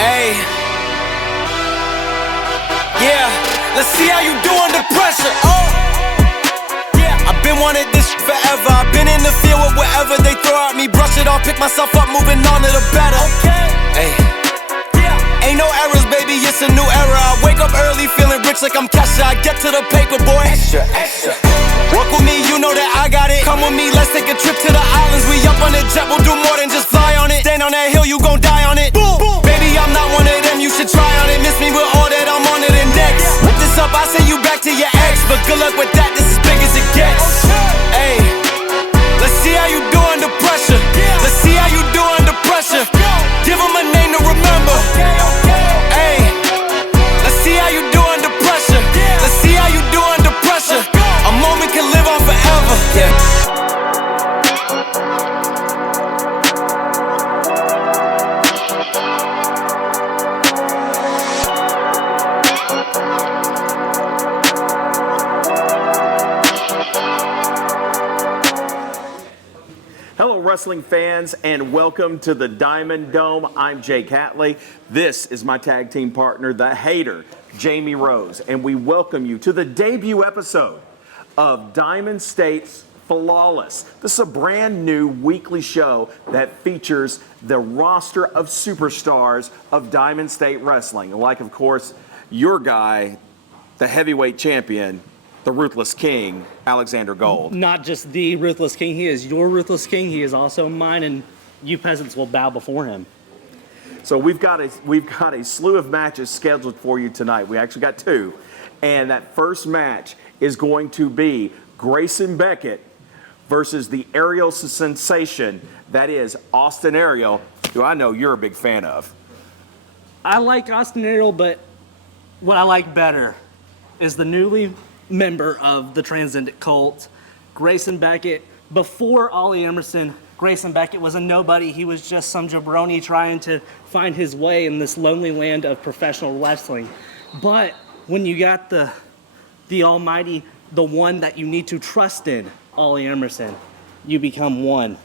Hey, yeah, let's see how you do under pressure. Oh, yeah, I've been wanting this forever. I've been in the field with whatever they throw at me. Brush it off, pick myself up, moving on to the better. Hey, yeah, ain't no errors, baby, it's a new era. I wake up early, feeling rich like I'm Kesha. I get to the paper, boy. Extra, extra. Work with me, you know that I got it. Come with me, let's take a trip to the islands. We up on the jet, we'll do more than just fly on it. Stand on that hill, you gon' die on it. Boom, boom. Baby, I'm not one of them, you should try on it. Miss me with all that, I'm on to the next. Whip this up, I send you back to your ex. But good luck with that, this is big as it gets. Hey, let's see how you do under pressure. Let's see how you do under pressure. Give them a name to remember. Hey, let's see how you do under pressure. Let's see how you do under pressure. A moment can live on forever. Yeah. Hello, wrestling fans, and welcome to the Diamond Dome. I'm Jake Hatley. This is my tag team partner, the Hater, Jamie Rose, and we welcome you to the debut episode of Diamond State's Flawless. This is a brand new weekly show that features the roster of superstars of Diamond State Wrestling. Like, of course, your guy, the heavyweight champion, the Ruthless King, Alexander Gold. Not just the Ruthless King, he is your Ruthless King. He is also mine, and you peasants will bow before him. So we've got a slew of matches scheduled for you tonight. We actually got two. And that first match is going to be Grayson Becket versus the Ariel sensation, that is Austin Ariel, who I know you're a big fan of. I like Austin Ariel, but what I like better is the newly member of the Transcendent cult, Grayson Becket. Before Ollie Emerson, Grayson Becket was a nobody. He was just some jabroni trying to find his way in this lonely land of professional wrestling. But when you got the almighty, the one that you need to trust in, Ollie Emerson, you become one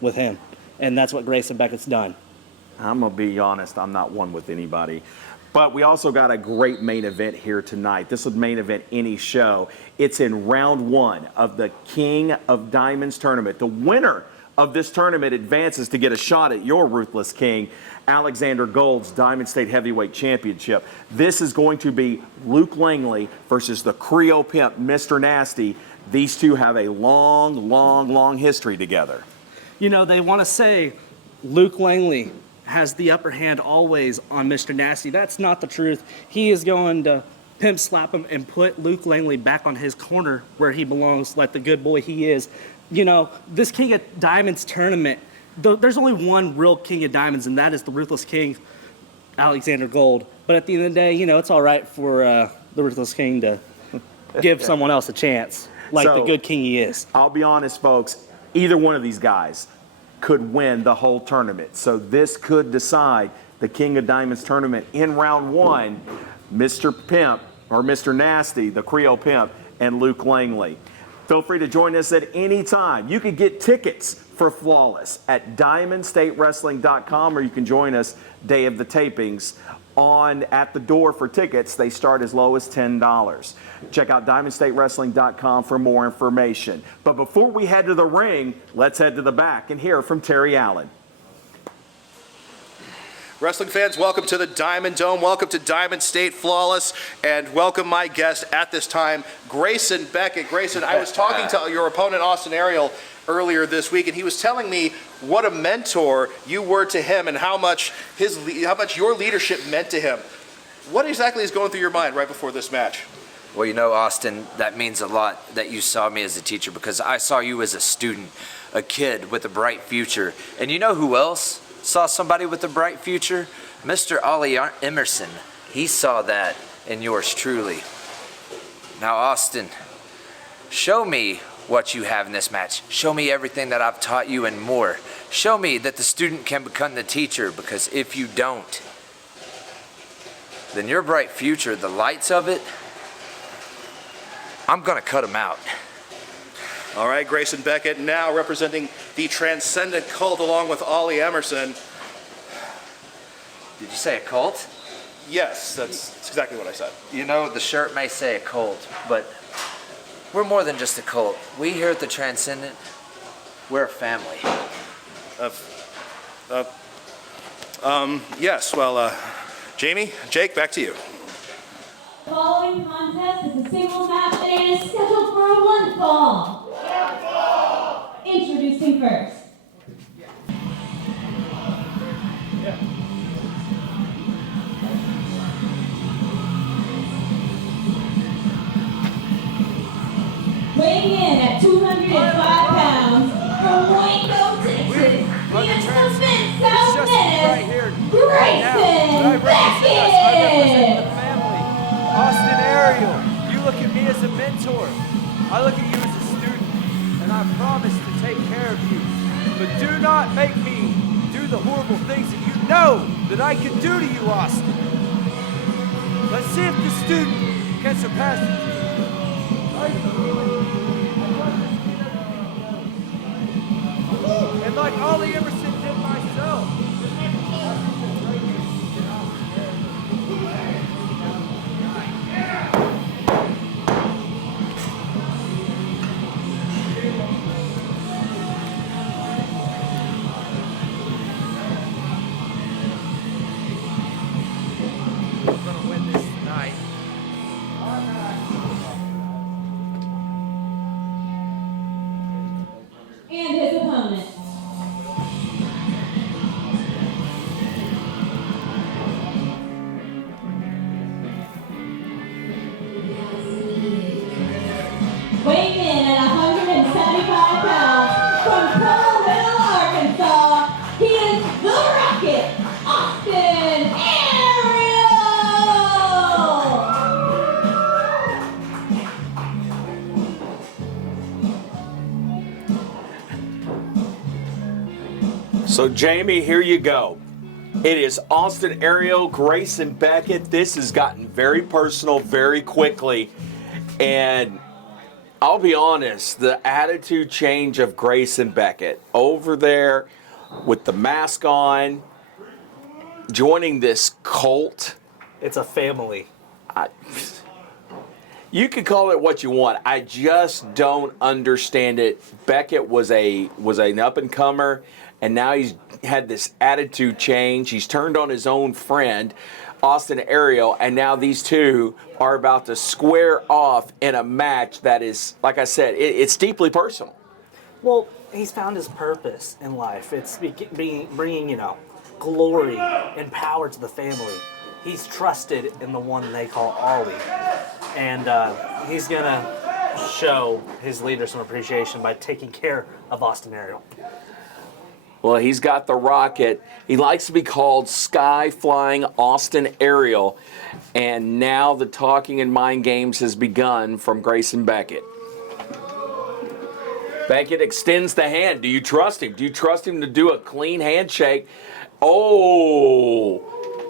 with him. And that's what Grayson Beckett's done. I'm going to be honest, I'm not one with anybody. But we also got a great main event here tonight. This would main event any show. It's in round one of the King of Diamonds tournament. The winner of this tournament advances to get a shot at your Ruthless King, Alexander Gold's Diamond State Heavyweight Championship. This is going to be Luke Langley versus the Creole Pimp, Mr. Nasty. These two have a long history together. You know, they want to say Luke Langley has the upper hand always on Mr. Nasty. That's not the truth. He is going to pimp slap him and put Luke Langley back on his corner where he belongs, like the good boy he is. You know, this King of Diamonds tournament, there's only one real King of Diamonds, and that is the Ruthless King, Alexander Gold. But at the end of the day, you know, it's all right for the Ruthless King to give someone else a chance, like the good king he is. I'll be honest, folks, either one of these guys could win the whole tournament. So this could decide the King of Diamonds tournament in round one, Mr. Pimp, or Mr. Nasty, the Creole Pimp, and Luke Langley. Feel free to join us at any time. You can get tickets for Flawless at DiamondStateWrestling.com, or you can join us day of the tapings at the door for tickets. They start as low as $10. Check out DiamondStateWrestling.com for more information. But before we head to the ring, let's head to the back and hear from Terry Allen. Wrestling fans, welcome to the Diamond Dome. Welcome to Diamond State Flawless, and welcome my guest at this time, Grayson Becket. Grayson, I was talking to your opponent, Austin Ariel, earlier this week, and he was telling me what a mentor you were to him and how much your leadership meant to him. What exactly is going through your mind right before this match? Well, you know, Austin, that means a lot that you saw me as a teacher, because I saw you as a student, a kid with a bright future. And you know who else saw somebody with a bright future? Mr. Ollie Emerson. He saw that in yours truly. Now, Austin, show me what you have in this match. Show me everything that I've taught you and more. Show me that the student can become the teacher, because if you don't, then your bright future, the lights of it, I'm gonna cut them out. All right, Grayson Becket now representing the Transcendent cult along with Ollie Emerson. Did you say a cult? Yes, that's exactly what I said. You know, the shirt may say a cult, but we're more than just a cult. We here at the Transcendent, we're a family. Yes, well, Jamie, Jake, back to you. The following contest is a singles match and is scheduled for a one fall. Introducing first. Weighing in at 205 pounds from Waco, Texas, the incumbent South Menace, Grayson Becket! Austin Ariel, you look at me as a mentor. I look at you as a student, and I promise to take care of you. But do not make me do the horrible things that you know that I can do to you, Austin. Let's see if the student can surpass you. And like Ollie Emerson did myself. And his opponent. Weighing in at 175 pounds from Colville, Arkansas, he is the Rocket, Austin Ariel! So, Jamie, here you go. It is Austin Ariel, Grayson Becket. This has gotten very personal very quickly. And I'll be honest, the attitude change of Grayson Becket over there with the mask on, joining this cult. It's a family. You can call it what you want. I just don't understand it. Becket was an up-and-comer, and now he's had this attitude change. He's turned on his own friend, Austin Ariel, and now these two are about to square off in a match that is, like I said, it's deeply personal. Well, he's found his purpose in life. It's bringing, glory and power to the family. He's trusted in the one they call Ollie. And he's going to show his leader some appreciation by taking care of Austin Ariel. Well, he's got the rocket. He likes to be called Sky Flying Austin Ariel. And now the talking and mind games has begun from Grayson Becket. Becket extends the hand. Do you trust him? Do you trust him to do a clean handshake? Oh,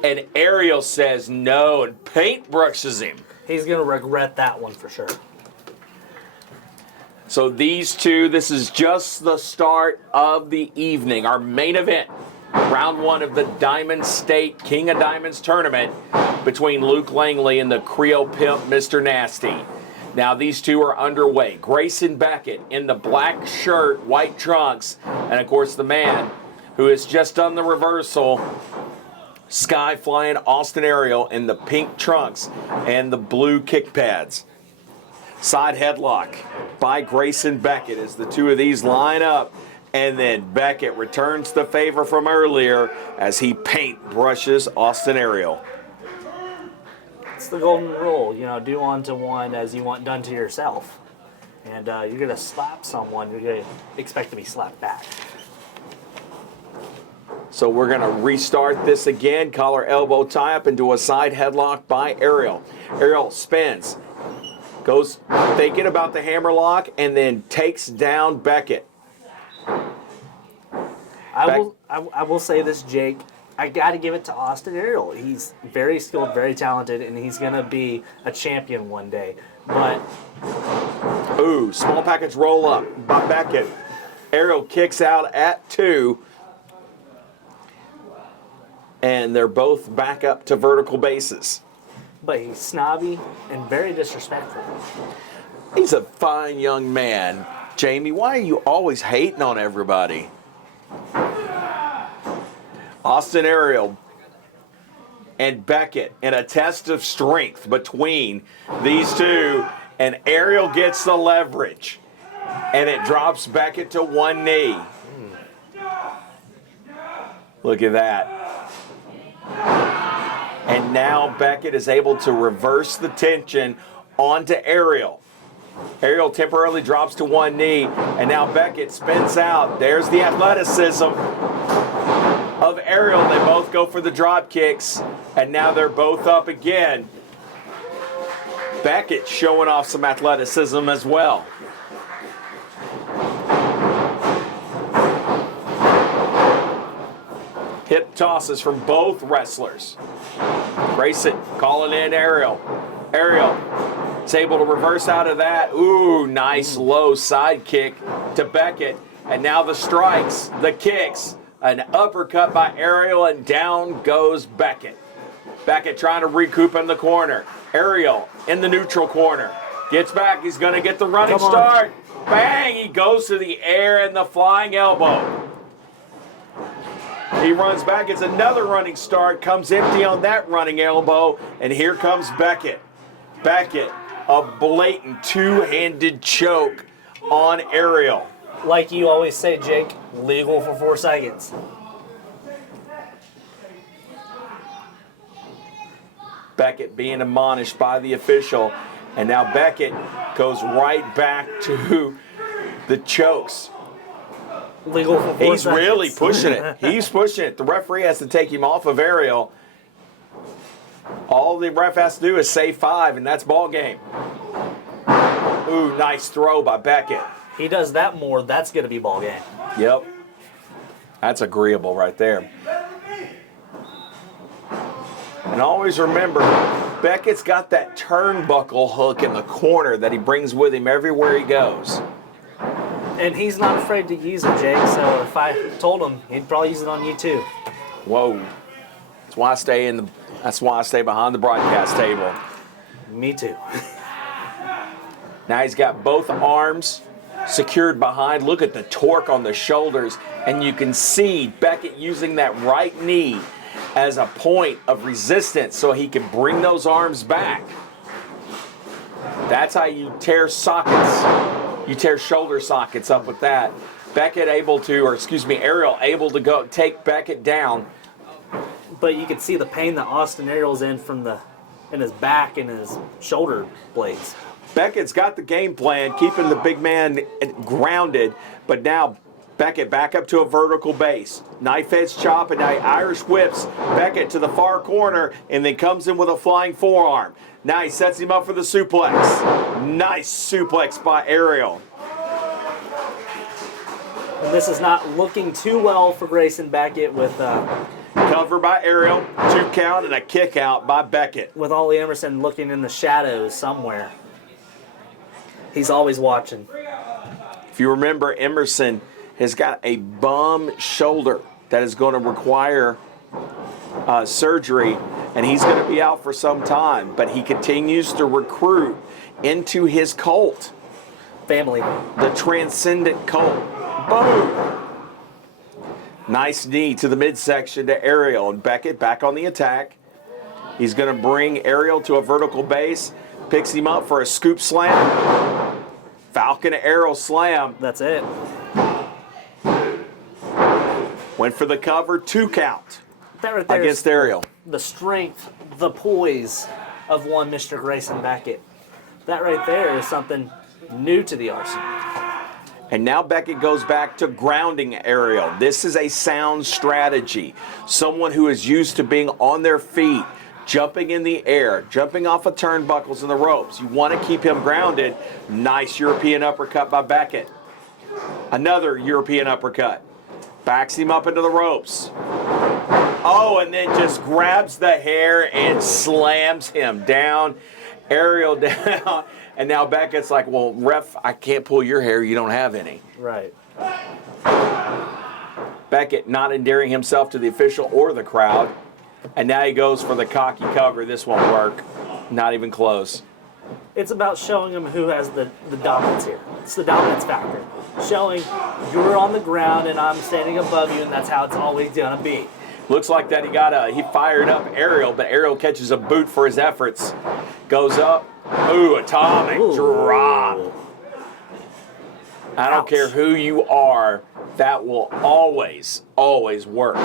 and Ariel says no and paintbrushes him. He's going to regret that one for sure. So these two, this is just the start of the evening. Our main event, round one of the Diamond State King of Diamonds tournament between Luke Langley and the Creole Pimp, Mr. Nasty. Now these two are underway. Grayson Becket in the black shirt, white trunks, and of course the man who has just done the reversal, Sky Flying Austin Ariel in the pink trunks and the blue kick pads. Side headlock by Grayson Becket as the two of these line up, and then Becket returns the favor from earlier as he paint brushes Austin Ariel. It's the golden rule, do unto one as you want done to yourself. And you're going to slap someone, you're going to expect to be slapped back. So we're going to restart this again. Collar elbow tie up into a side headlock by Ariel. Ariel spins, goes thinking about the hammerlock, and then takes down Becket. I will say this, Jake. I got to give it to Austin Ariel. He's very skilled, very talented, and he's going to be a champion one day. But ooh, small package roll up by Becket. Ariel kicks out at 2. and they're both back up to vertical bases. But he's snobby and very disrespectful. He's a fine young man. Jamie, why are you always hating on everybody? Austin Ariel and Becket in a test of strength between these two, and Ariel gets the leverage, and it drops Becket to one knee. Look at that. And now Becket is able to reverse the tension onto Ariel. Ariel temporarily drops to one knee, and now Becket spins out. There's the athleticism of Ariel. They both go for the drop kicks, and now they're both up again. Becket showing off some athleticism as well. Hip tosses from both wrestlers. Grayson calling in Ariel. Ariel is able to reverse out of that. Ooh, nice low side kick to Becket. And now the strikes, the kicks, an uppercut by Ariel, and down goes Becket. Becket trying to recoup in the corner. Ariel in the neutral corner. Gets back, he's gonna get the running start. Bang, he goes to the air and the flying elbow. He runs back, gets another running start, comes empty on that running elbow, and here comes Becket. Becket, a blatant two-handed choke on Ariel. Like you always say, Jake, legal for 4 seconds. Becket being admonished by the official, and now Becket goes right back to the chokes. Legal for 4 seconds. He's really pushing it. He's pushing it. The referee has to take him off of Ariel. All the ref has to do is say 5, and that's ball game. Ooh, nice throw by Becket. He does that more, that's going to be ball game. Yep. That's agreeable right there. And always remember, Beckett's got that turnbuckle hook in the corner that he brings with him everywhere he goes. And he's not afraid to use it, Jake, so if I told him, he'd probably use it on you too. Whoa. That's why I stay behind the broadcast table. Me too. Now he's got both arms secured behind. Look at the torque on the shoulders, and you can see Becket using that right knee as a point of resistance so he can bring those arms back. That's how you tear sockets. You tear shoulder sockets up with that. Ariel able to go take Becket down. But you can see the pain that Austin Ariel's in in his back and his shoulder blades. Beckett's got the game plan, keeping the big man grounded, but now Becket back up to a vertical base. Knife edge chop, and now Irish whips Becket to the far corner, and then comes in with a flying forearm. Now he sets him up for the suplex. Nice suplex by Ariel. And this is not looking too well for Grayson Becket with Cover by Ariel, 2 count, and a kick out by Becket. with Ollie Emerson looking in the shadows somewhere. He's always watching. If you remember, Emerson has got a bum shoulder that is going to require surgery, and he's going to be out for some time, but he continues to recruit into his cult. Family. The Transcendent cult. Boom! Nice knee to the midsection to Ariel, and Becket back on the attack. He's going to bring Ariel to a vertical base, picks him up for a scoop slam. Falcon Ariel slam. That's it. Went for the cover, 2 count That right there against is Ariel. the strength, the poise of one Mr. Grayson Becket. That right there is something new to the arsenal. And now Becket goes back to grounding Ariel. This is a sound strategy. Someone who is used to being on their feet, jumping in the air, jumping off of turnbuckles and the ropes. You want to keep him grounded. Nice European uppercut by Becket. Another European uppercut. Backs him up into the ropes. Oh, and then just grabs the hair and slams him down. Ariel down. And now Beckett's like, well, ref, I can't pull your hair. You don't have any. Right. Becket not endearing himself to the official or the crowd. And now he goes for the cocky cover. This won't work. Not even close. It's about showing him who has the dominance here. It's the dominance factor. Showing you're on the ground and I'm standing above you, and that's how it's always gonna be. Looks like that he fired up Ariel, but Ariel catches a boot for his efforts. Goes up. Ooh, atomic drop. I don't care who you are, that will always, always work.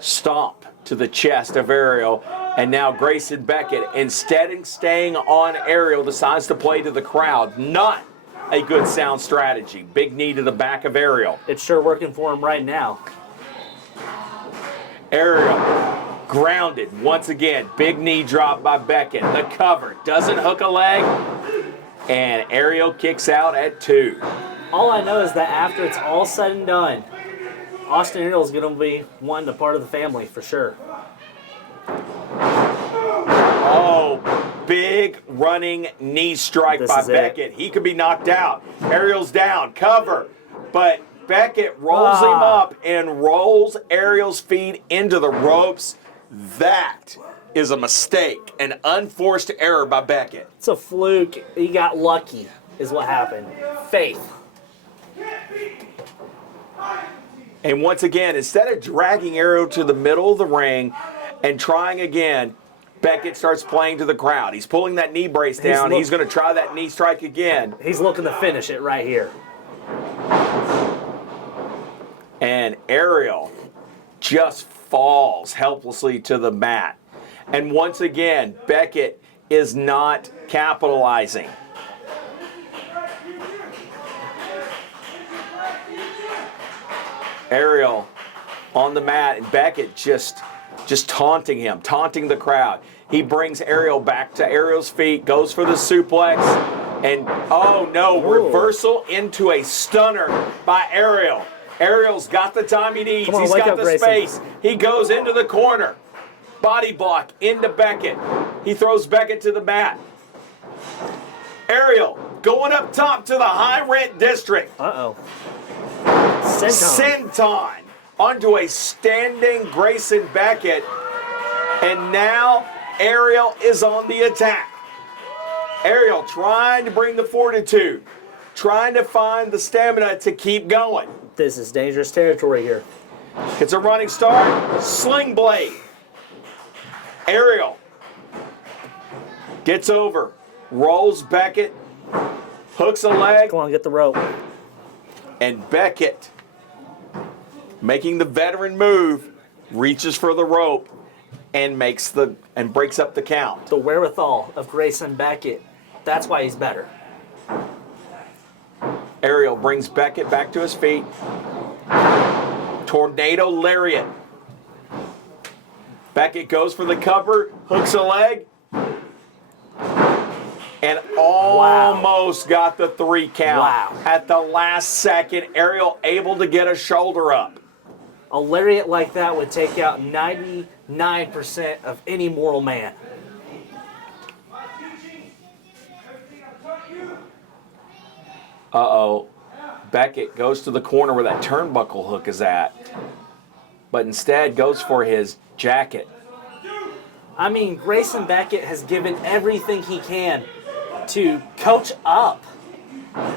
Stomp to the chest of Ariel. And now Grayson Becket, instead of staying on Ariel, decides to play to the crowd. Not a good sound strategy. Big knee to the back of Ariel. It's sure working for him right now. Ariel grounded once again. Big knee drop by Becket. The cover doesn't hook a leg. And Ariel kicks out at 2. All I know is that after it's all said and done, Austin Ariel is going to be one, a part of the family for sure. Oh, big running knee strike by Becket. He could be knocked out. Ariel's down. Cover. But Becket rolls him up and rolls Ariel's feet into the ropes. That is a mistake. An unforced error by Becket. It's a fluke. He got lucky is what happened. Faith. And once again, instead of dragging Ariel to the middle of the ring and trying again, Becket starts playing to the crowd. He's pulling that knee brace down. He's going to try that knee strike again. He's looking to finish it right here. And Ariel just falls helplessly to the mat. And once again, Becket is not capitalizing. Ariel on the mat, and Becket just taunting him, taunting the crowd. He brings Ariel back to Ariel's feet, goes for the suplex, and oh no, reversal into a stunner by Ariel. Ariel's got the time he needs. He's got the space. He goes into the corner. Body block into Becket. He throws Becket to the mat. Ariel going up top to the high rent district. Uh-oh. Senton onto a standing Grayson Becket. And now Ariel is on the attack. Ariel trying to bring the fortitude, trying to find the stamina to keep going. This is dangerous territory here. It's a running start. Sling blade. Ariel gets over, rolls Becket, hooks a leg. Come on, get the rope. And Becket, making the veteran move, reaches for the rope and breaks up the count. The wherewithal of Grayson Becket. That's why he's better. Ariel brings Becket back to his feet. Tornado lariat. Becket goes for the cover, hooks a leg, and almost got the 3 count. Wow. At the last second, Ariel able to get a shoulder up. A lariat like that would take out 99% of any mortal man. Uh-oh. Becket goes to the corner where that turnbuckle hook is at, but instead goes for his jacket. I mean, Grayson Becket has given everything he can to coach up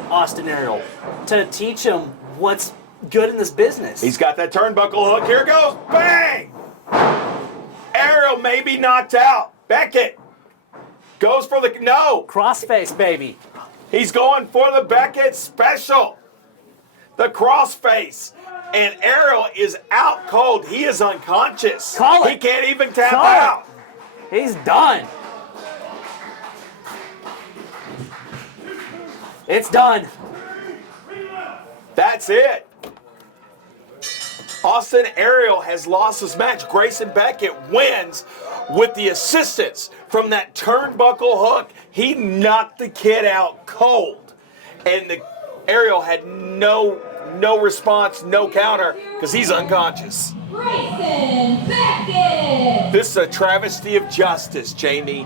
Austin Ariel, to teach him what's good in this business. He's got that turnbuckle hook. Here goes. Bang! Ariel may be knocked out. Becket goes for the... No! Crossface, baby. He's going for the Becket special. The crossface. And Ariel is out cold. He is unconscious. Call it. He can't even tap Call out. it. He's done. It's done. That's it. Austin Ariel has lost this match. Grayson Becket wins with the assistance from that turnbuckle hook. He knocked the kid out cold. And the Ariel had no response, no counter, because he's unconscious. Grayson Becket! This is a travesty of justice, Jamie.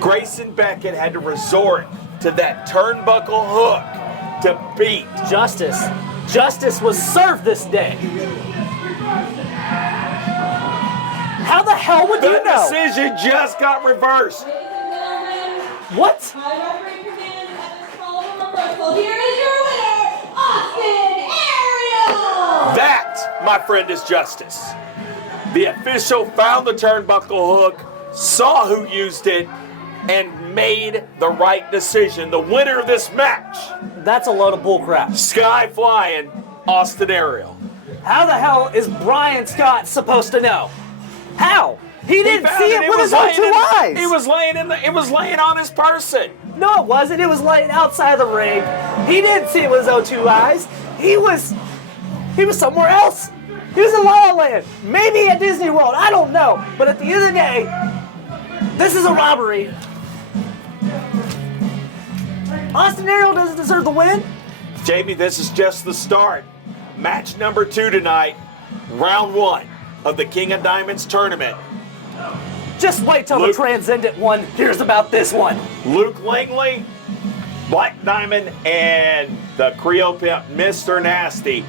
Grayson Becket had to resort to that turnbuckle hook to beat. Justice. Justice was served this day. How the hell would you The know? decision just got reversed. Ladies and gentlemen, What? my referee commands at this call of reversal. Here is your winner, Austin Ariel! That, my friend, is justice. The official found the turnbuckle hook, saw who used it, and made the right decision. The winner of this match, That's a load of bullcrap. sky flying, Austin Ariel. How the hell is Brian Scott supposed to know? How? He didn't found see it with his own two eyes. It was laying on his person. No, it wasn't. It was laying outside the ring. He didn't see it with his own two eyes. He was somewhere else. He was in La La Land. Maybe at Disney World. I don't know. But at the end of the day, this is a robbery. Austin Ariel doesn't deserve the win. Jamie, this is just the start. Match number 2 tonight, round 1 of the King of Diamonds tournament. Just wait till the Luke- Transcendent one hears about this one. Luke Langley, Black Diamond, and the Creole Pimp, Mr. Nasty.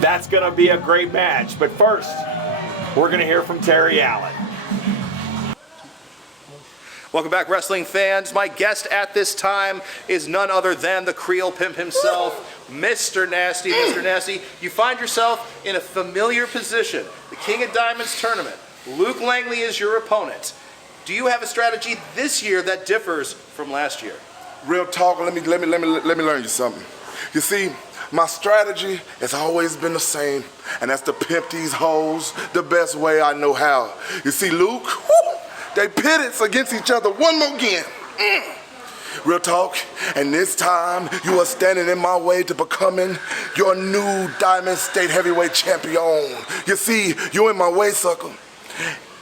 That's going to be a great match. But first, we're going to hear from Terry Allen. Welcome back, wrestling fans. My guest at this time is none other than the Creole Pimp himself, Mr. Nasty. Mr. Nasty, you find yourself in a familiar position. The King of Diamonds tournament. Luke Langley is your opponent. Do you have a strategy this year that differs from last year? Real talk, let me learn you something. You see, my strategy has always been the same, and that's to pimp these hoes the best way I know how. You see, Luke, whoo, they pitted against each other one more again. Real talk, and this time you are standing in my way to becoming your new Diamond State Heavyweight Champion. You see, you in my way, sucker.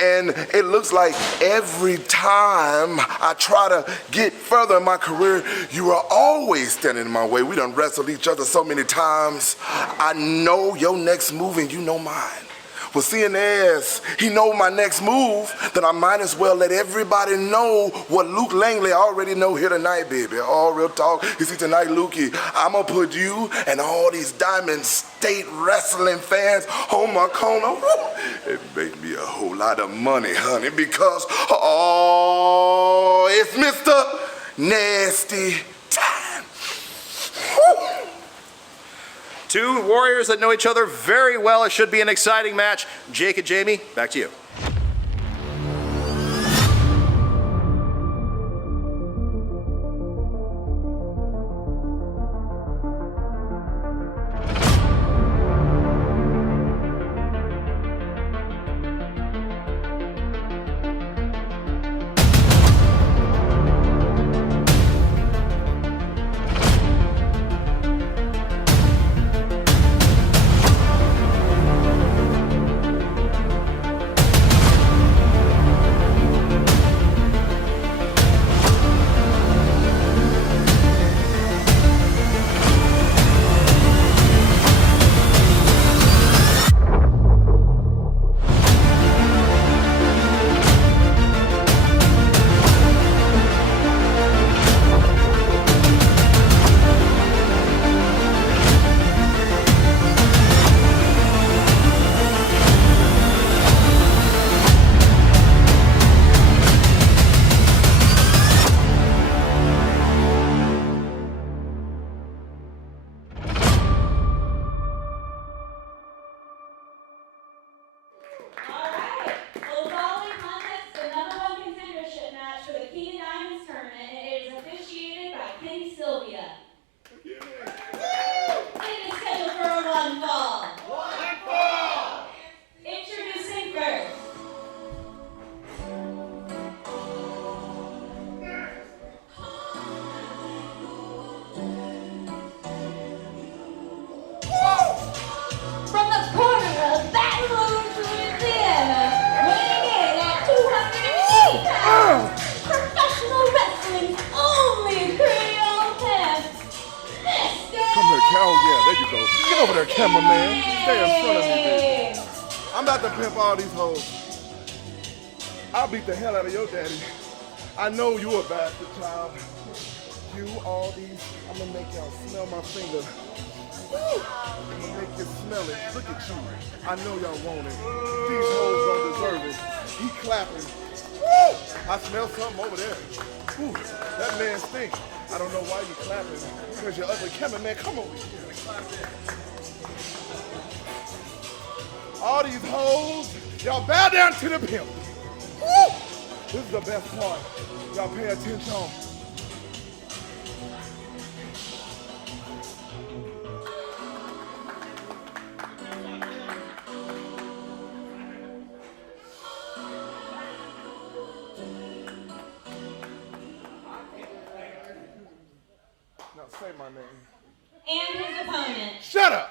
And it looks like every time I try to get further in my career, you are always standing in my way. We done wrestled each other so many times. I know your next move and you know mine. Well, seeing as he know my next move, then I might as well let everybody know what Luke Langley already know here tonight, baby. All real talk. You see, tonight, Lukey, I'm going to put you and all these Diamond State wrestling fans on my corner. Woo! It made me a whole lot of money, honey, because, it's Mr. Nasty time. Woo! Two warriors that know each other very well. It should be an exciting match. Jake and Jamie, back to you. Get over there, cameraman. Stay in front of me, baby. I'm about to pimp all these hoes. I'll beat the hell out of your daddy. I know you a bastard child. You, all these, I'm gonna make y'all smell my finger. Make you smell it. Look at you. I know y'all want it. These hoes don't deserve it. He clapping. Woo! I smell something over there. Ooh, that man stinks. I don't know why you clapping. Because you're ugly. Cameraman, come over here. All these hoes, y'all bow down to the pimp. Woo! This is the best part. Y'all pay attention. Now say my name. And his opponent. Shut up!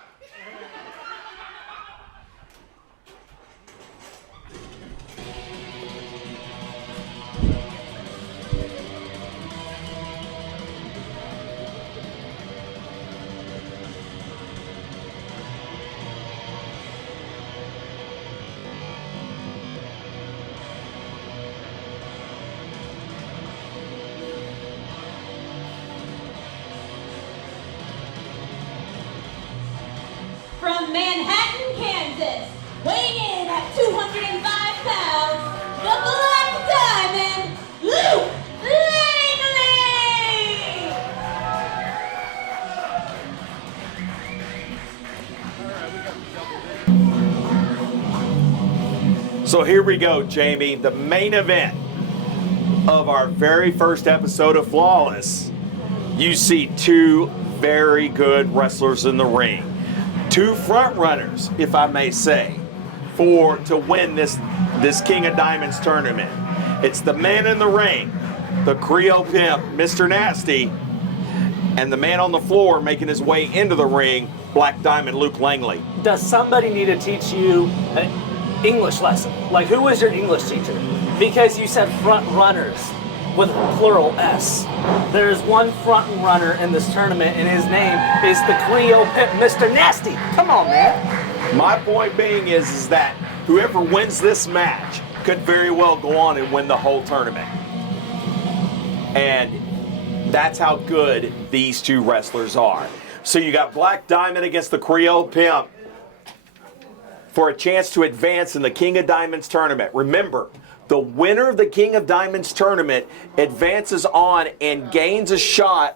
From Manhattan, Kansas, weighing in at 205 pounds, the Black Diamond, Luke Langley! So here we go, Jamie, the main event of our very first episode of Flawless. You see two very good wrestlers in the ring. Two front runners, if I may say, to win this King of Diamonds tournament. It's the man in the ring, the Creole Pimp, Mr. Nasty, and the man on the floor making his way into the ring, Black Diamond Luke Langley. Does somebody need to teach you an English lesson? Like, who was your English teacher? Because you said front runners with plural S. There's one front runner in this tournament, and his name is the Creole Pimp, Mr. Nasty. Come on, man. My point being is that whoever wins this match could very well go on and win the whole tournament. And that's how good these two wrestlers are. So you got Black Diamond against the Creole Pimp for a chance to advance in the King of Diamonds tournament. Remember, the winner of the King of Diamonds tournament advances on and gains a shot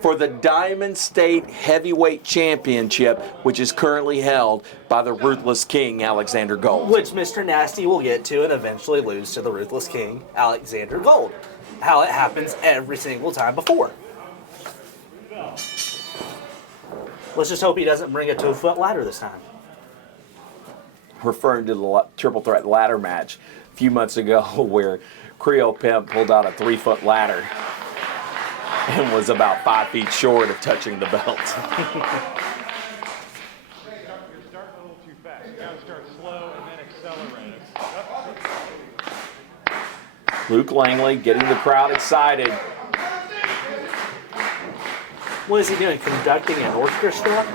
for the Diamond State Heavyweight Championship, which is currently held by the Ruthless King, Alexander Gold. Which Mr. Nasty will get to and eventually lose to the Ruthless King, Alexander Gold. How it happens every single time before. Let's just hope he doesn't bring a 2-foot ladder this time. Referring to the triple threat ladder match a few months ago where Creole Pimp pulled out a 3-foot ladder and was about 5 feet short of touching the belt. You're starting a little too fast. You gotta start slow and then accelerate. Luke Langley getting the crowd excited. What is he doing? Conducting an orchestra?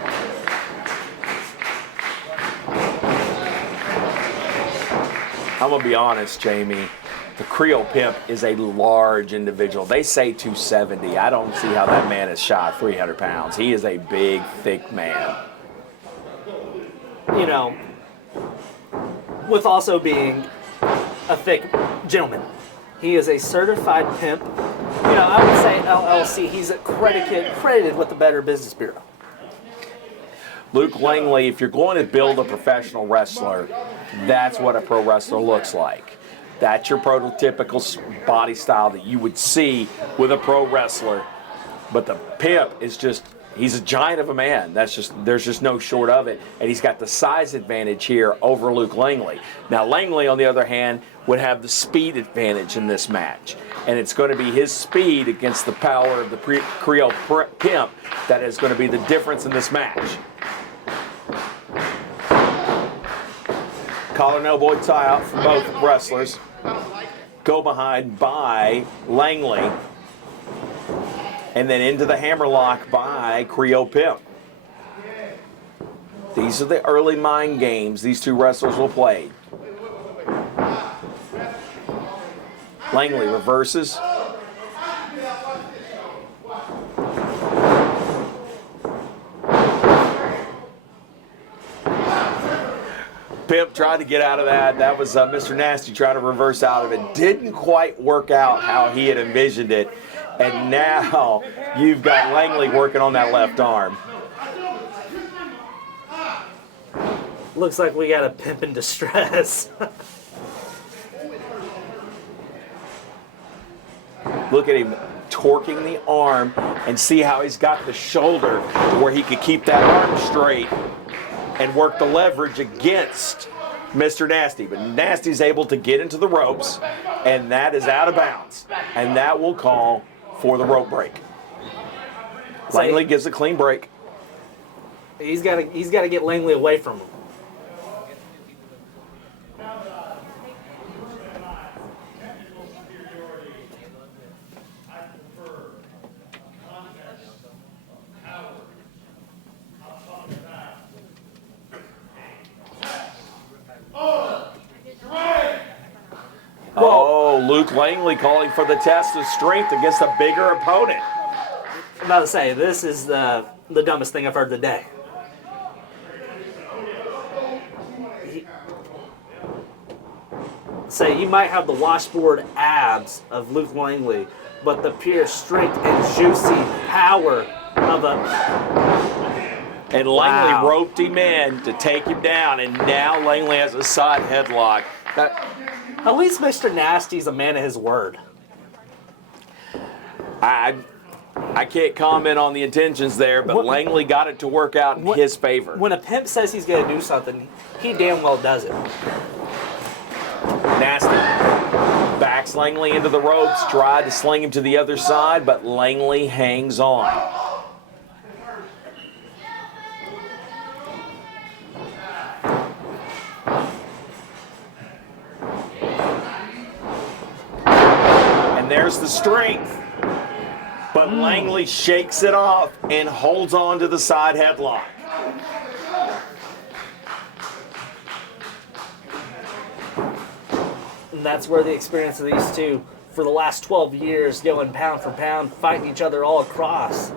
I'm going to be honest, Jamie. The Creole Pimp is a large individual. They say 270. I don't see how that man is shot 300 pounds. He is a big, thick man. You know, with also being a thick gentleman. He is a certified pimp. You know, I would say LLC. He's credited with the Better Business Bureau. Luke Langley, if you're going to build a professional wrestler, that's what a pro wrestler looks like. That's your prototypical body style that you would see with a pro wrestler. But the Pimp is just, he's a giant of a man. There's just no short of it. And he's got the size advantage here over Luke Langley. Now, Langley, on the other hand, would have the speed advantage in this match. And it's going to be his speed against the power of the Creole Pimp that is going to be the difference in this match. Collar and elbow tie out for both wrestlers. Go behind by Langley. And then into the hammerlock by Creole Pimp. These are the early mind games these two wrestlers will play. Langley reverses. Pimp tried to get out of that. That was Mr. Nasty trying to reverse out of it. Didn't quite work out how he had envisioned it. And now you've got Langley working on that left arm. Looks like we got a pimp in distress. Look at him torquing the arm and see how he's got the shoulder to where he could keep that arm straight and work the leverage against Mr. Nasty. But Nasty's able to get into the ropes, and that is out of bounds. And that will call for the rope break. Langley gives a clean break. He's got to get Langley away from him. Oh, Luke Langley calling for the test of strength against a bigger opponent. I'm about to say, this is the dumbest thing I've heard today. Say, you might have the washboard abs of Luke Langley, but the pure strength and juicy power of a... And Langley roped him in to take him down, and now Langley has a side headlock. At least Mr. Nasty's a man of his word. I can't comment on the intentions there, but Langley got it to work out in his favor. When a pimp says he's going to do something, he damn well does it. Nasty backs Langley into the ropes, tried to sling him to the other side, but Langley hangs on. And there's the strength. But Langley shakes it off and holds on to the side headlock. And that's where the experience of these two, for the last 12 years, going pound for pound, fighting each other all across,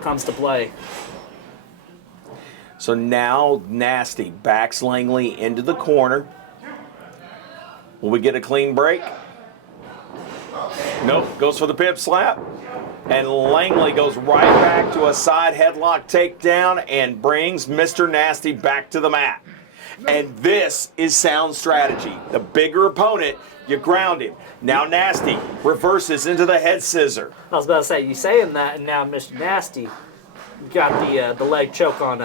comes to play. So now Nasty backs Langley into the corner. Will we get a clean break? Nope, goes for the pimp slap. And Langley goes right back to a side headlock takedown and brings Mr. Nasty back to the mat. And this is sound strategy. The bigger opponent, you ground him. Now Nasty reverses into the head scissor. I was about to say, you saying that, and now Mr. Nasty got the leg choke on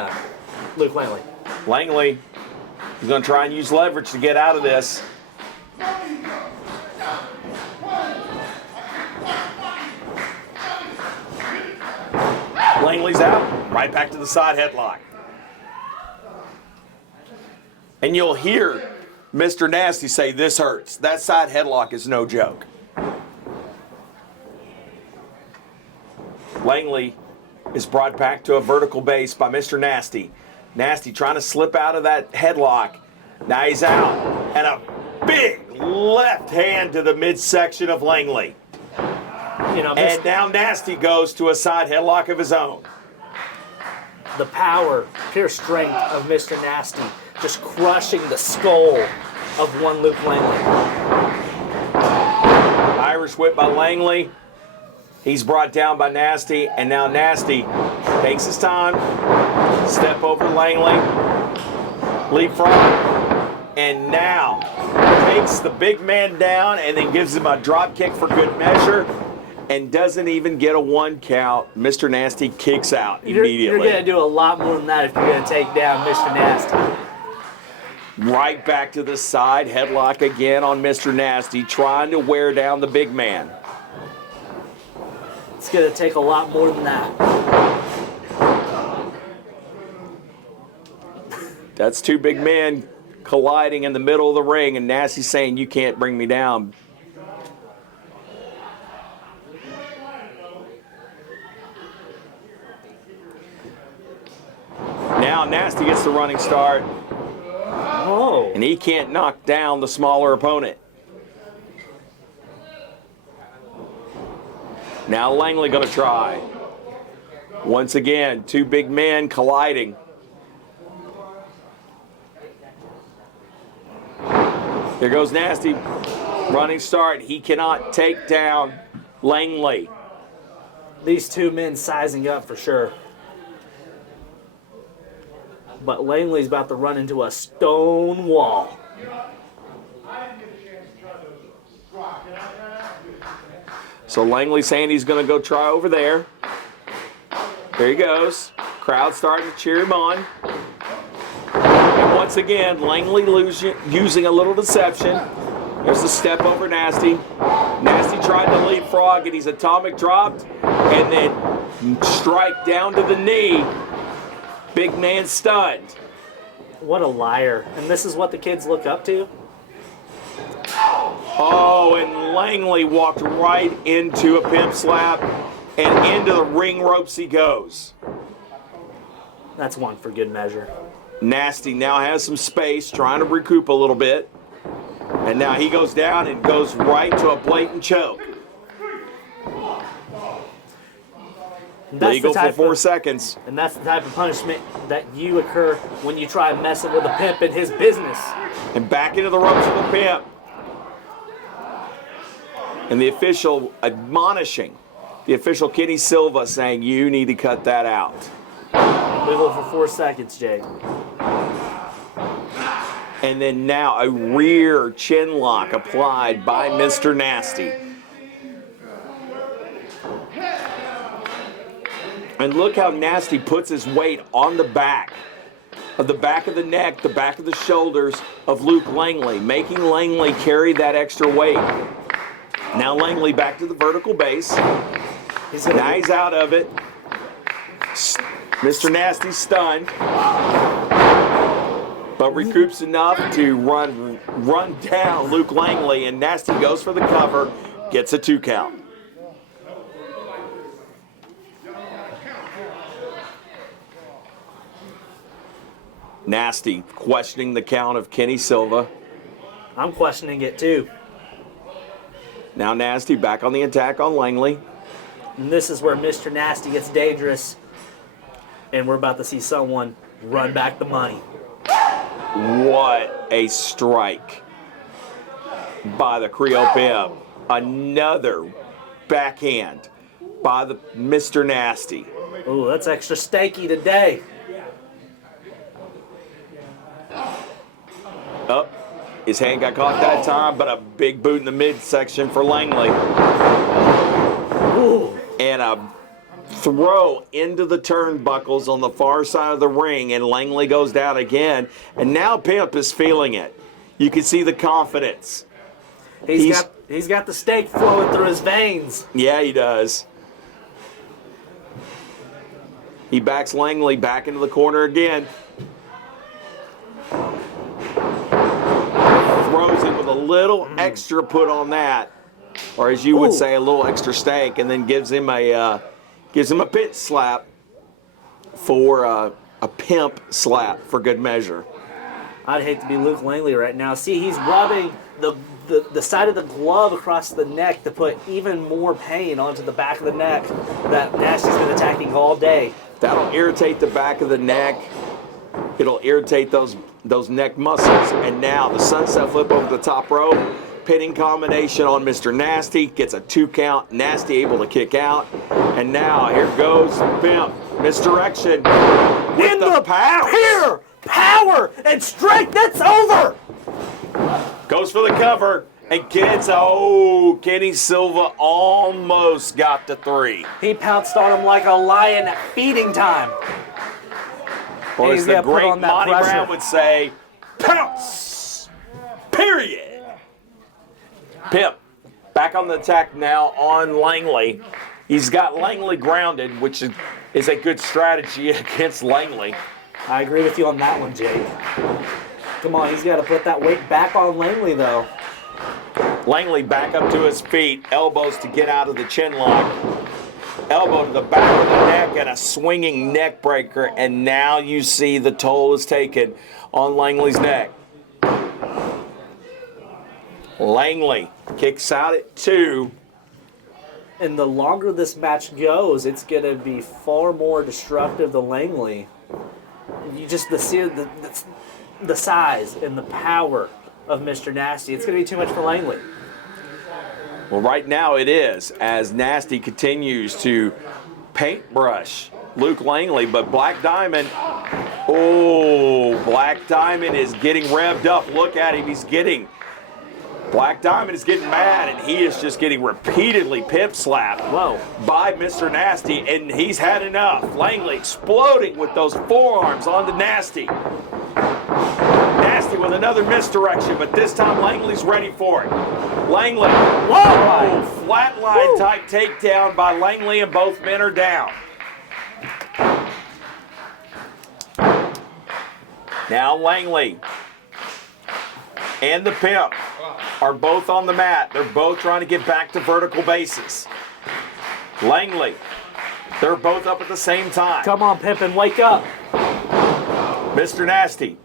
Luke Langley. Langley is going to try and use leverage to get out of this. Langley's out, right back to the side headlock. And you'll hear Mr. Nasty say, "This hurts." That side headlock is no joke. Langley is brought back to a vertical base by Mr. Nasty. Nasty trying to slip out of that headlock. Now he's out. And a big left hand to the midsection of Langley. You know, And now Nasty goes to a side headlock of his own. the power, pure strength of Mr. Nasty, just crushing the skull of one Luke Langley. Irish whip by Langley. He's brought down by Nasty, and now Nasty takes his time, step over Langley, leapfrog, and now takes the big man down and then gives him a drop kick for good measure and doesn't even get a 1 count. Mr. Nasty kicks out immediately. You're going to do a lot more than that if you're going to take down Mr. Nasty. Right back to the side, headlock again on Mr. Nasty, trying to wear down the big man. It's going to take a lot more than that. That's two big men colliding in the middle of the ring, and Nasty saying, "You can't bring me down." Now Nasty gets the running start, Oh. and he can't knock down the smaller opponent. Now Langley going to try. Once again, two big men colliding. There goes Nasty. Running start. He cannot take down Langley. These two men sizing up for sure. But Langley's about to run into a stone wall. So Langley saying he's going to go try over there. There he goes. Crowd starting to cheer him on. And once again, Langley using a little deception. There's a step over Nasty. Nasty tried to leapfrog and he's atomic dropped. And then strike down to the knee. Big man stunned. What a liar. And this is what the kids look up to? Oh, and Langley walked right into a pimp slap, and into the ring ropes he goes. That's one for good measure. Nasty now has some space, trying to recoup a little bit. And now he goes down and goes right to a blatant choke. Legal for 4 seconds. And that's the type of punishment that you occur when you try messing with a pimp in his business. And back into the ropes of the pimp. And the official admonishing the official Kenny Silva saying, you need to cut that out. Legal for 4 seconds, Jake. And then now a rear chin lock applied by Mr. Nasty. And look how Nasty puts his weight on the back of the neck, the back of the shoulders of Luke Langley, making Langley carry that extra weight. Now Langley back to the vertical base. Now he's out of it. Mr. Nasty's stunned, but recoups enough to run down Luke Langley, and Nasty goes for the cover, gets a 2 count. Nasty questioning the count of Kenny Silva. I'm questioning it too. Now Nasty back on the attack on Langley. And this is where Mr. Nasty gets dangerous. And we're about to see someone run back the money. What a strike by the Creole Pimp. Another backhand by the Mr. Nasty. Ooh, that's extra steaky today. Oh, his hand got caught that time, but a big boot in the midsection for Langley. Ooh. And a throw into the turnbuckles on the far side of the ring, and Langley goes down again. And now Pimp is feeling it. You can see the confidence. He's got the steak flowing through his veins. Yeah, he does. He backs Langley back into the corner again. Throws it with a little extra put on that, or as you would say, a little extra steak, and then gives him a pit slap for a pimp slap for good measure. I'd hate to be Luke Langley right now. See, he's rubbing the side of the glove across the neck to put even more pain onto the back of the neck that Nasty's been attacking all day. That'll irritate the back of the neck. It'll irritate those neck muscles. And now the sunset flip over the top rope. Pinning combination on Mr. Nasty. Gets a 2 count. Nasty able to kick out. And now here goes Pimp. Misdirection. In the power and strength. That's over. Goes for the cover. And Kenny Silva almost got the 3. He pounced on him like a lion at feeding time. Or as the great Monty Brown would say, pounce! Period! Pimp, back on the attack now on Langley. He's got Langley grounded, which is a good strategy against Langley. I agree with you on that one, Jake. Come on, he's got to put that weight back on Langley, though. Langley back up to his feet, elbows to get out of the chin lock. Elbow to the back of the neck and a swinging neck breaker, and now you see the toll is taken on Langley's neck. Langley kicks out at 2. And the longer this match goes, it's going to be far more destructive to Langley. You just see the size and the power of Mr. Nasty. It's going to be too much for Langley. Well, right now it is, as Nasty continues to paintbrush Luke Langley, but Black Diamond, Black Diamond is getting revved up. Look at him, Black Diamond is getting mad, and he is just getting repeatedly pimp slapped by Mr. Nasty, and he's had enough. Langley exploding with those forearms onto Nasty. Nasty with another misdirection, but this time Langley's ready for it. Langley, flatline type takedown by Langley, and both men are down. Now Langley and the pimp are both on the mat. They're both trying to get back to vertical bases. Langley, they're both up at the same time. Come on, Pimpin', wake up. Mr. Nasty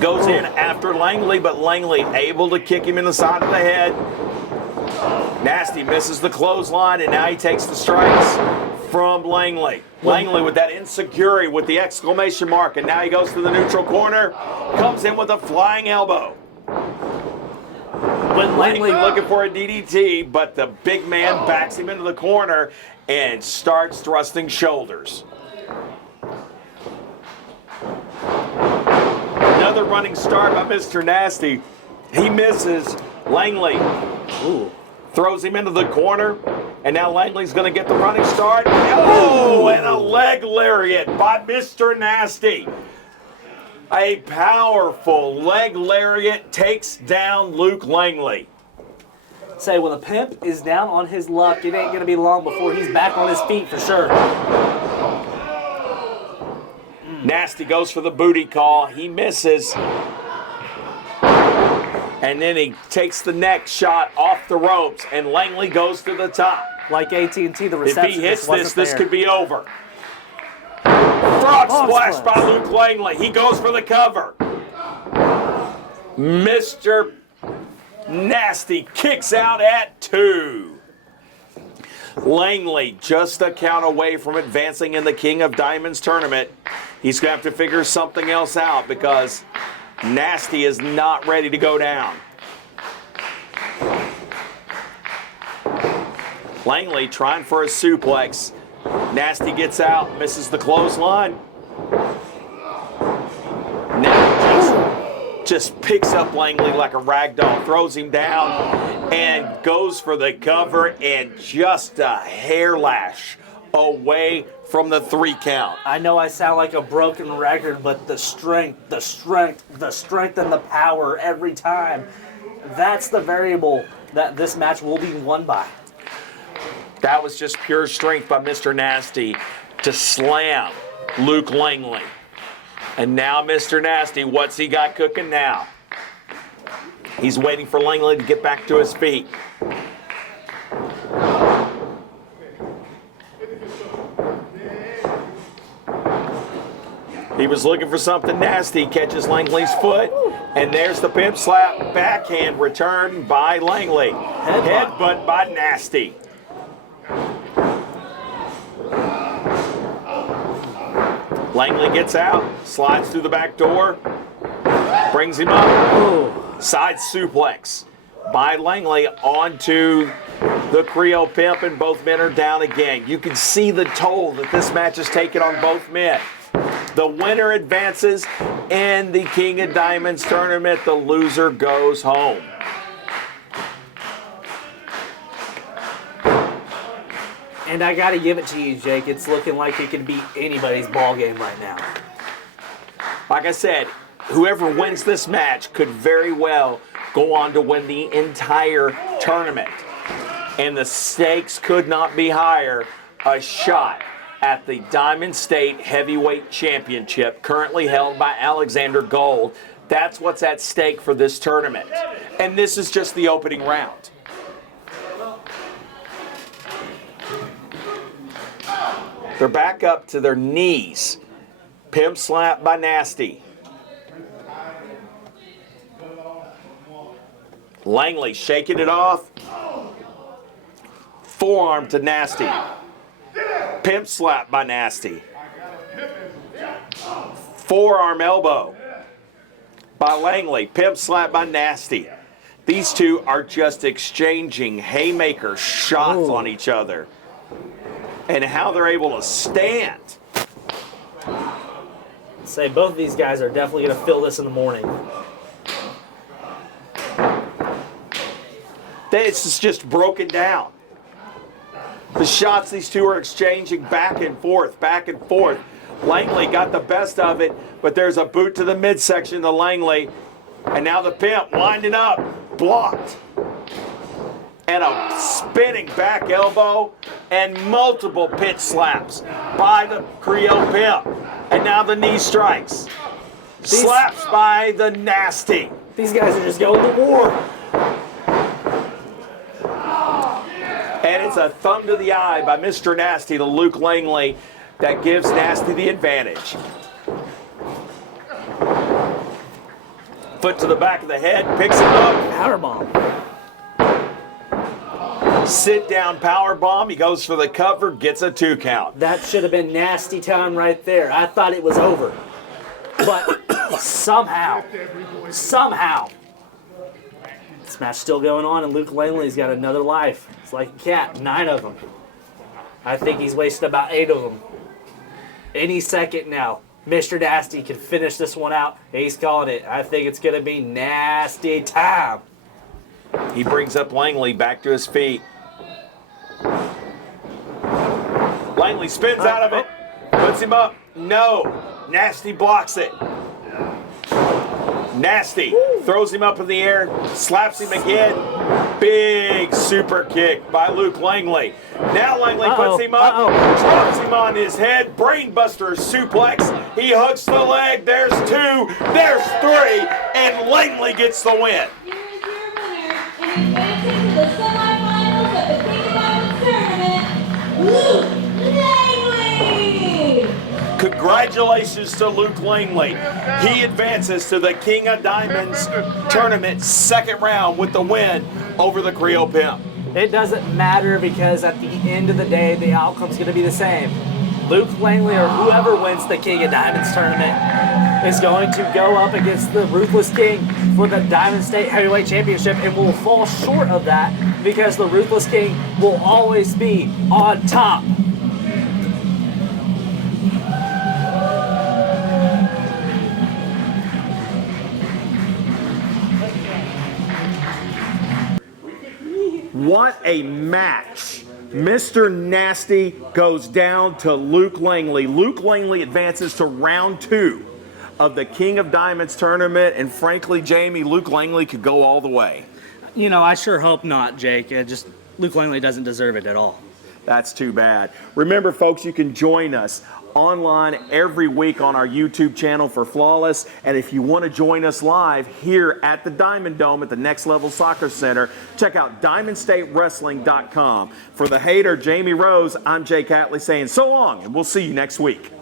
goes in after Langley, but Langley able to kick him in the side of the head. Nasty misses the clothesline, and now he takes the strikes from Langley. Langley with that insecurity with the exclamation mark, and now he goes to the neutral corner, comes in with a flying elbow. When Langley looking for a DDT, but the big man backs him into the corner and starts thrusting shoulders. Another running start by Mr. Nasty. He misses. Langley throws him into the corner, and now Langley's going to get the running start. And a leg lariat by Mr. Nasty. A powerful leg lariat takes down Luke Langley. Say, when the pimp is down on his luck, it ain't going to be long before he's back on his feet for sure. Nasty goes for the booty call. He misses. And then he takes the neck shot off the ropes, and Langley goes to the top. Like AT&T, the receptionist. If he hits this could be over. Frog splash by Luke Langley. He goes for the cover. Mr. Nasty kicks out at 2. Langley just a count away from advancing in the King of Diamonds tournament. He's going to have to figure something else out because Nasty is not ready to go down. Langley trying for a suplex. Nasty gets out, misses the clothesline. Now just picks up Langley like a rag doll, throws him down, and goes for the cover, and just a hair lash away from the 3 count. I know I sound like a broken record, but the strength, and the power every time, that's the variable that this match will be won by. That was just pure strength by Mr. Nasty to slam Luke Langley. And now Mr. Nasty, what's he got cooking now? He's waiting for Langley to get back to his feet. He was looking for something nasty, catches Langley's foot, and there's the pimp slap, backhand return by Langley. Headbutt by Nasty. Langley gets out, slides through the back door, brings him up. Side suplex by Langley onto the Creole Pimp, and both men are down again. You can see the toll that this match has taken on both men. The winner advances in the King of Diamonds tournament. The loser goes home. And I got to give it to you, Jake. It's looking like it could be anybody's ball game right now. Like I said, whoever wins this match could very well go on to win the entire tournament. And the stakes could not be higher. A shot at the Diamond State Heavyweight Championship, currently held by Alexander Gold. That's what's at stake for this tournament. And this is just the opening round. They're back up to their knees. Pimp slap by Nasty. Langley shaking it off. Forearm to Nasty. Pimp slap by Nasty. Forearm elbow by Langley. Pimp slap by Nasty. These two are just exchanging haymaker shots on each other. And how they're able to stand. Say both of these guys are definitely going to feel this in the morning. This is just broken down. The shots these two are exchanging back and forth, back and forth. Langley got the best of it, but there's a boot to the midsection to Langley. And now the Pimp winding up, blocked. And a spinning back elbow and multiple pitch slaps by the Creole Pimp. And now the knee strikes. Slaps by the Nasty. These guys are just going to war. And it's a thumb to the eye by Mr. Nasty to Luke Langley that gives Nasty the advantage. Foot to the back of the head, picks him up. Powerbomb. Sit down power bomb. He goes for the cover, gets a 2 count. That should have been nasty time right there. I thought it was over. But somehow, this match still going on, and Luke Langley's got another life. It's like a cat, 9 of them. I think he's wasted about 8 of them. Any second now, Mr. Nasty can finish this one out. He's calling it. I think it's going to be nasty time. He brings up Langley back to his feet. Langley spins out of it, puts him up. No. Nasty blocks it. Nasty throws him up in the air, slaps him again. Big super kick by Luke Langley. Now Langley puts him up, drops him on his head, brainbuster suplex. He hooks the leg. There's 2, there's 3, and Langley gets the win. Here is your winner and advancing to the semifinals of the King of Diamonds tournament, Luke Langley! Congratulations to Luke Langley. He advances to the King of Diamonds tournament 2nd round with the win over the Creole Pimp. It doesn't matter because at the end of the day, the outcome's going to be the same. Luke Langley or whoever wins the King of Diamonds tournament is going to go up against the Ruthless King for the Diamond State Heavyweight Championship and will fall short of that because the Ruthless King will always be on top. What a match. Mr. Nasty goes down to Luke Langley. Luke Langley advances to round 2 of the King of Diamonds tournament. And frankly, Jamie, Luke Langley could go all the way. You know, I sure hope not, Jake. Luke Langley doesn't deserve it at all. That's too bad. Remember, folks, you can join us online every week on our YouTube channel for Flawless. And if you want to join us live here at the Diamond Dome at the Next Level Soccer Center, check out DiamondStateWrestling.com. For the hater, Jamie Rose, I'm Jake Hatley saying so long, and we'll see you next week.